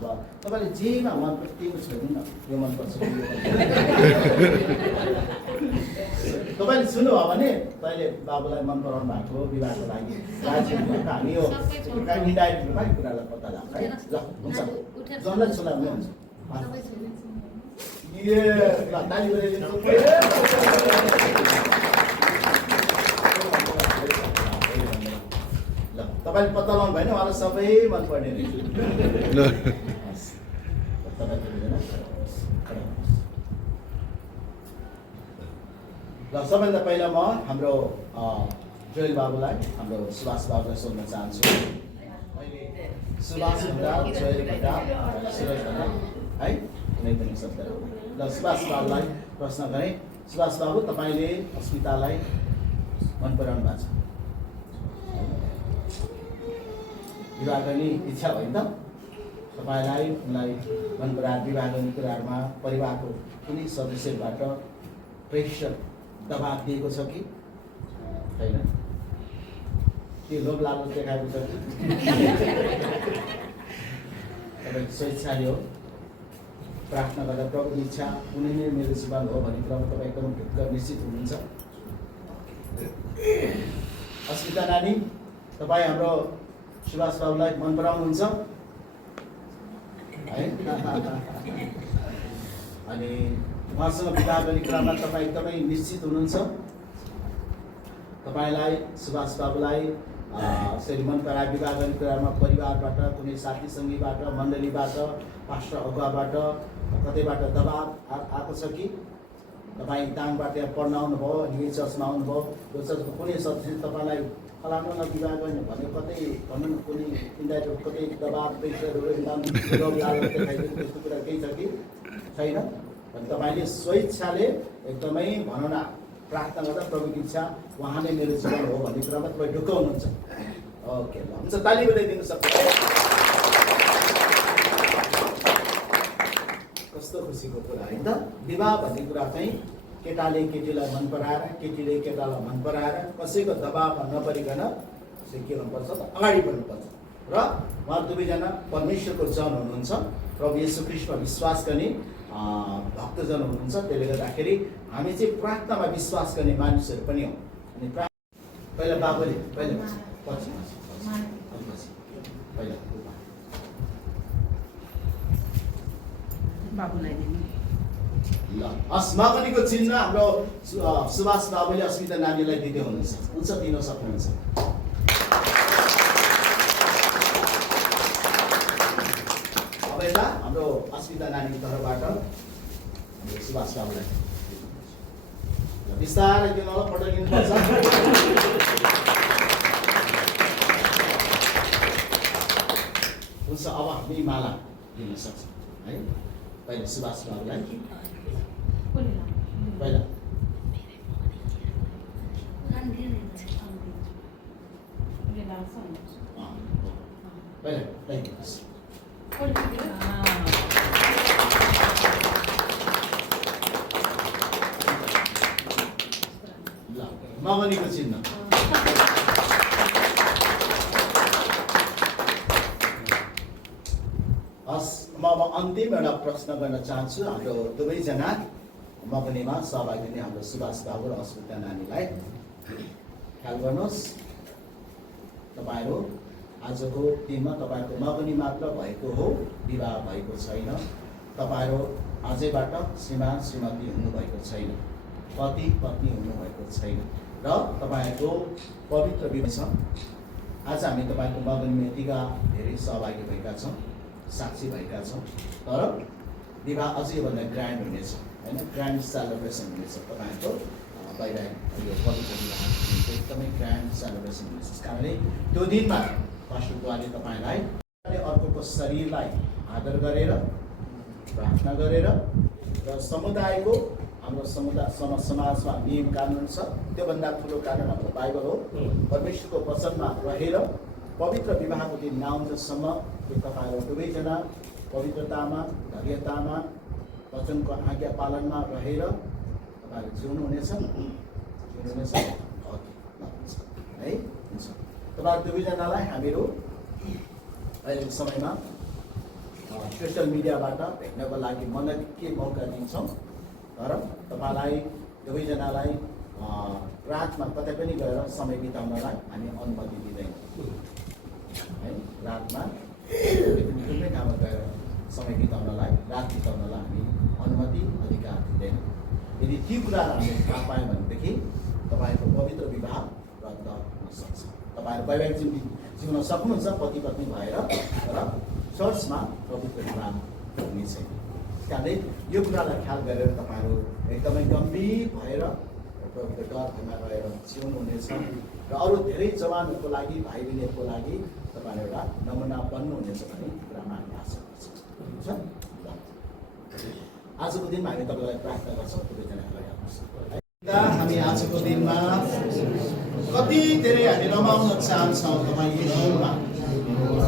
अब तपाईँले जेमा मन पर्छ त्यही छोड्नु न, यो मनपर्छ तपाईँले सुन्नुभयो भने तैँले बाबुलाई मन पराउनु भएको विवाहको लागि राजी हुनुभएको हामी यो इन्डाइरेक्ट रूपमा यो कुरालाई पत्ता लाग्छ है। ल हुन्छ जसलाई सुना हुने हुन्छ ल ताली बजाइदिनु। ल तपाईँले पत्ता लगाउनु भएन उहाँलाई सबै मनपर्ने रहेछ। ल सबैभन्दा पहिला म हाम्रो जोयल बाबुलाई हाम्रो सुभाष बाबुलाई सोध्न चाहन्छु। मैले सुभाष भन्दा जोयल भन्दा सुरज भन्दा है कुनै पनि शब्द ल सुभाष बाबुलाई प्रश्न गरेँ। सुभाष बाबु तपाईँले अस्मितालाई मन पराउनु भएको छ, विवाह गर्ने इच्छा भयो नि त? तपाईँलाई उनलाई मन पराएर विवाह गर्ने कुराहरूमा परिवारको कुनै सदस्यबाट प्रेसर दबाब दिएको छ कि छैन? के लोभ लालच देखाएको छ कि तपाईँको स्वेच्छाले हो? प्रार्थना गर्दा प्रभुको इच्छा कुनै नै मेरो जीवन हो भन्ने कुरामा तपाईँ एकदम ढुक्क निश्चित हुनुहुन्छ? अस्मिता नानी तपाईँ हाम्रो सुभाष बाबुलाई मन पराउनुहुन्छ है? अनि उहाँसँग विवाह गर्ने कुरामा तपाईँ एकदमै निश्चित हुनुहुन्छ? तपाईँलाई सुभाष बाबुलाई यसरी मन पराएर विवाह गर्ने कुरामा परिवारबाट कुनै साथी सङ्गीबाट मण्डलीबाट पास्टर अगुवाबाट कतैबाट दबाब आएको छ कि? तपाईँ दाङबाट यहाँ पढ्न आउनुभयो, यही चर्चमा आउनुभयो, यो चर्चको कुनै सदस्य तपाईँलाई फलानुलाई विवाह गर्ने भने कतै भनौँ न कुनै इन्डाइरेक्ट कतै दबाब प्रेसरहरू एकदम लोभ लालच देखाइदिनु त्यस्तो कुरा केही छ कि छैन? अनि तपाईँले स्वेच्छाले एकदमै भनौँ न प्रार्थना गर्दा प्रभुको इच्छा उहाँ नै मेरो जीवन हो भन्ने कुरामा तपाईँ ढुक्क हुनुहुन्छ? ओके ल हुन्छ ताली बजाइदिनु सक्छ। कस्तो खुसीको कुरा है त? विवाह भन्ने कुरा चाहिँ केटाले केटीलाई मन पराएर केटीले केटालाई मन पराएर कसैको दबाबमा नपरिकन चाहिँ के गर्नुपर्छ त अगाडि बढ्नुपर्छ। र उहाँ दुवैजना परमेश्वरको जन हुनुहुन्छ, प्रभु येशू ख्रीष्टमा विश्वास गर्ने भक्तजन हुनुहुन्छ। त्यसले गर्दाखेरि हामी चाहिँ प्रार्थनामा विश्वास गर्ने मानिसहरू पनि हौँ। अनि पहिला बाबुले पहिला पछि पहिला बाबुलाई दिनु। ल मगनीको चिन्ह हाम्रो सुभाष बाबुले अस्मिता नानीलाई दिँदै हुनुहुन्छ, हुन्छ दिन सक्नुहुन्छ। अब यता हाम्रो अस्मिता नानीको तर्फबाट हाम्रो सुभाष बाबुलाई बिस्तारै त्यो नल पठाइदिनुपर्छ। हुन्छ अब हामी माला दिन सक्छौँ है। पहिला सुभाष बाबुलाई पहिला ल्याइदिनुहोस्। ल मगनीको चिन्ह हस्। म अब अन्तिम एउटा प्रश्न गर्न चाहन्छु हाम्रो दुवैजना मगनीमा सहभागी हुने हाम्रो सुभाष बाबु र अस्मिता नानीलाई। ख्याल गर्नुहोस्, तपाईँहरू आजको दिनमा तपाईँको मगनी मात्र भएको हो, विवाह भएको छैन। तपाईँहरू आजैबाट श्रीमान श्रीमती हुनुभएको छैन, पति पत्नी हुनुभएको छैन र तपाईँहरूको पवित्र विवाह छ। आज हामी तपाईँको मगनीमा यतिका धेरै सहभागी भएका छौँ, साक्षी भएका छौँ। तर विवाह अझै भन्दा ग्रान्ड हुनेछ होइन, ग्रान्ड सेलिब्रेसन हुनेछ। तपाईँहरूको बाहिर यो पवित्र विवाह एकदमै ग्रान्ड सेलिब्रेसन हुनेछ। त्यस कारणले त्यो दिनमा पास्टरद्वाराले तपाईँलाई अर्कोको शरीरलाई आदर गरेर प्रार्थना गरेर र समुदायको हाम्रो समाजमा नियम कानुन छ, त्योभन्दा ठुलो कानुन हाम्रो बाइबल हो। परमेश्वरको वचनमा रहेर पवित्र विवाहको दिन नआउँदासम्म त्यो तपाईँहरू दुवैजना पवित्रतामा धैर्यतामा वचनको आज्ञा पालनमा रहेर तपाईँहरू जिउनुहुनेछ है। तपाईँहरू दुवैजनालाई हामीहरू अहिलेको समयमा सोसियल मिडियाबाट भेट्नको लागि मलाई के मौका दिन्छौँ, तर तपाईँलाई दुवैजनालाई रातमा कतै पनि गएर समय बिताउनलाई हामी अनुमति दिँदैनौँ है। रातमा कुनै ठाउँमा गएर समय बिताउनलाई, रात बिताउनलाई हामी अनुमति अधिकार दिँदैनौँ। यदि ती कुराहरू हामीले थाहा पायौँ भनेदेखि तपाईँको पवित्र विवाह रद्द हुन सक्छ। तपाईँहरू वैवाहिक जिउन सक्नुहुन्छ पति पत्नी भएर, तर चर्चमा पवित्र विवाह हुने छैन। त्यहाँले यो कुरालाई ख्याल गरेर तपाईँहरू एकदमै गम्भीर भएर प्रभुको डरमा रहेर जिउनु हुनेछ र अरू धेरै जवानहरूको लागि, भाइ बहिनीहरूको लागि तपाईँहरू एउटा नमुना बन्नुहुनेछ भन्ने कुरामा हामी आशा गर्छौँ। आजको दिनमा हामी तपाईँलाई प्रार्थना गर्छौँ। सबैजनालाई हामी आजको दिनमा कति धेरै हामी रमाउन चाहन्छौँ तपाईँको नाममा,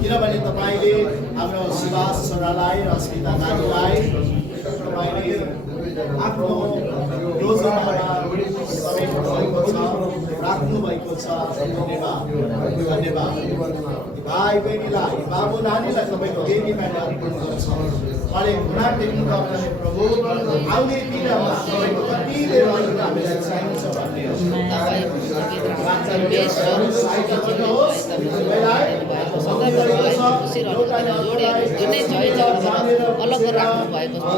किनभने तपाईँले हाम्रो सुभाष छोरालाई र अस्मिता नानीलाई तपाईँले आफ्नो योजनामा राख्नु भएको छ। धन्यवाद धन्यवाद। भाइ बहिनीलाई, बाबु नानीलाई तपाईँको बेनीमा अर्पण गर्छौँ। उहाँले घुँडा टेक्नु पर्ने प्रभु आउने दिनमा तपाईँको कति धेरै हामीलाई चाहिन्छ भन्ने अलग राख्नु भएको छ।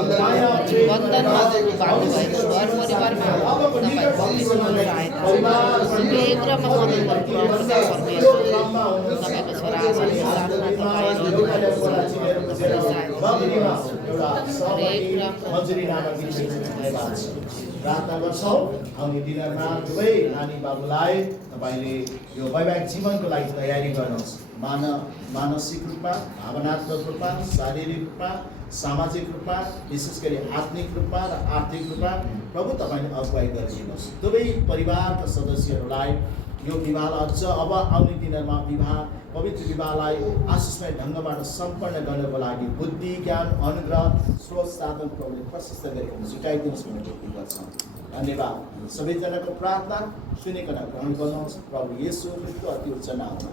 बन्धनमा बाँड्नु भएको छ। घर परिवारमा सबै कुरामा मद्दत गर्नु तपाईँको छोरा प्रार्थना गर्छौँ। आउने दिनमा दुवै नानी बाबुलाई तपाईँले यो वैवाहिक जीवनको लागि तयारी गर्नुहोस्। मानसिक रूपमा, भावनात्मक रूपमा, शारीरिक रूपमा, सामाजिक रूपमा, विशेष गरी आत्मिक रूपमा र आर्थिक रूपमा प्रभु तपाईँले अगुवाई गरिदिनुहोस्। दुवै परिवारका सदस्यहरूलाई यो विवाहलाई अझ अब आउने दिनमा विवाह पवित्र विवाहलाई आशिषमय ढङ्गबाट सम्पन्न गर्नको लागि बुद्धि, ज्ञान, अनुग्रह, स्रोत साधन प्रभुले प्रशस्त गरेको झुटाइदिनुहोस् भन्ने विज्ञप्ति गर्छौँ। धन्यवाद। सबैजनाको प्रार्थना सुनेको ग्रहण गर्नुहोस्। प्रभु येशू ख्रीष्टको अति उच्च नाममा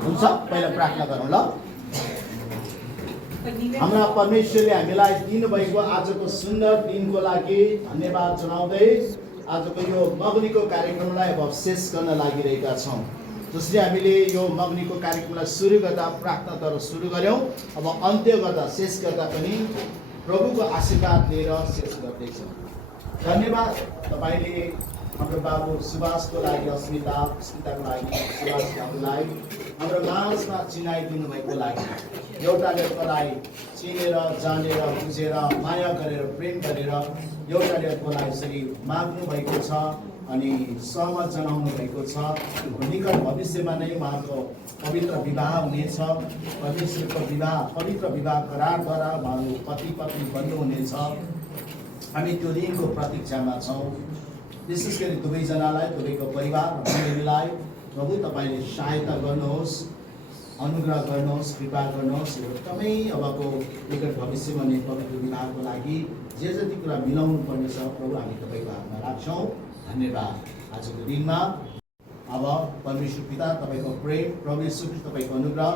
हुन्छ। पहिला प्रार्थना गरौँ ल। हाम्रा परमेश्वरले हामीलाई दिनुभएको आजको सुन्दर दिनको लागि धन्यवाद जनाउँदै आजको यो मगनीको कार्यक्रमलाई अब शेष गर्न लागिरहेका छौँ। जसले हामीले यो मगनीको कार्यक्रमलाई सुरु गर्दा प्रार्थनाद्वारा सुरु गऱ्यौँ, अब अन्त्य गर्दा शेष गर्दा पनि प्रभुको आशीर्वाद लिएर शेष गर्दैछौँ। धन्यवाद तपाईँले हाम्रो बाबु सुभाषको लागि, अस्मिताको लागि, सुभाष बाबुलाई हाम्रो माझमा चिनाइदिनु भएको लागि, एउटाले अर्कोलाई चिनेर, जानेर, बुझेर, माया गरेर, प्रेम गरेर एउटाले अर्कोलाई यसरी माग्नु भएको छ अनि सहमत जनाउनु भएको छ। निकट भविष्यमा नै उहाँको पवित्र विवाह हुनेछ। परमेश्वरको विवाह, पवित्र विवाह करारद्वारा उहाँहरू पति पत्नी बन्नुहुनेछ। हामी त्यो दिनको प्रतीक्षामा छौँ। विशेष गरी दुवैजनालाई, दुवैको परिवार र फ्यामिलीलाई प्रभु तपाईँले सहायता गर्नुहोस्, अनुग्रह गर्नुहोस्, कृपा गर्नुहोस्। एकदमै अबको निकट भविष्यमा नै पवित्र विवाहको लागि जे जति कुरा मिलाउनु पर्ने छ प्रभु हामी तपाईँको हातमा राख्छौँ। धन्यवाद। आजको दिनमा अब परमेश्वर पिता तपाईँको प्रेम, प्रभु येशू ख्रीष्ट तपाईँको अनुग्रह,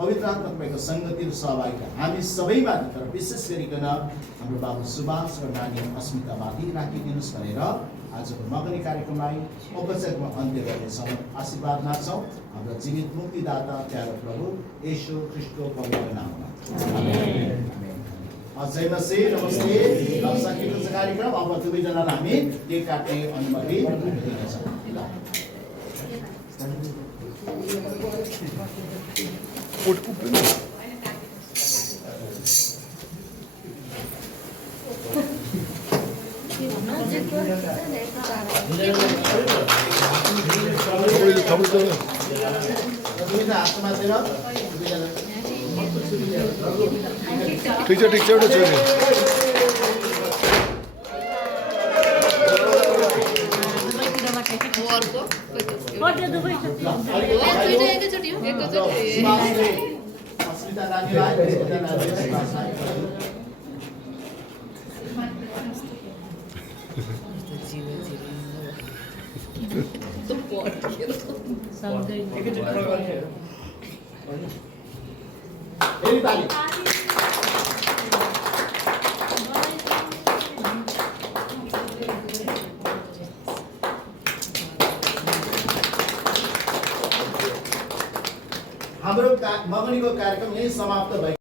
पवित्र आत्मा तपाईँको सङ्गति र सहभागिता हामी सबैमाथि, तर विशेष गरिकन हाम्रो बाबु सुभाष र नानी अस्मितामाथि राखिदिनुहोस् भनेर आजको मगनी कार्यक्रमलाई औपचारिकमा अन्त्य गर्नेछौँ। आशीर्वाद माग्छौँ हाम्रो जीवित मुक्तिदाता प्यारो प्रभु येशू ख्रीष्टको पवित्र नाममा। जय मसीह। नमस्ते। अब सकिएको छ कार्यक्रम। अब दुवैजनालाई हामी केक काट्ने अनुमति दिनेछौँ। ठीक छ एउटा छोरी फेरि ताली। हाम्रो मगनीको कार्यक्रम यही समाप्त भयो।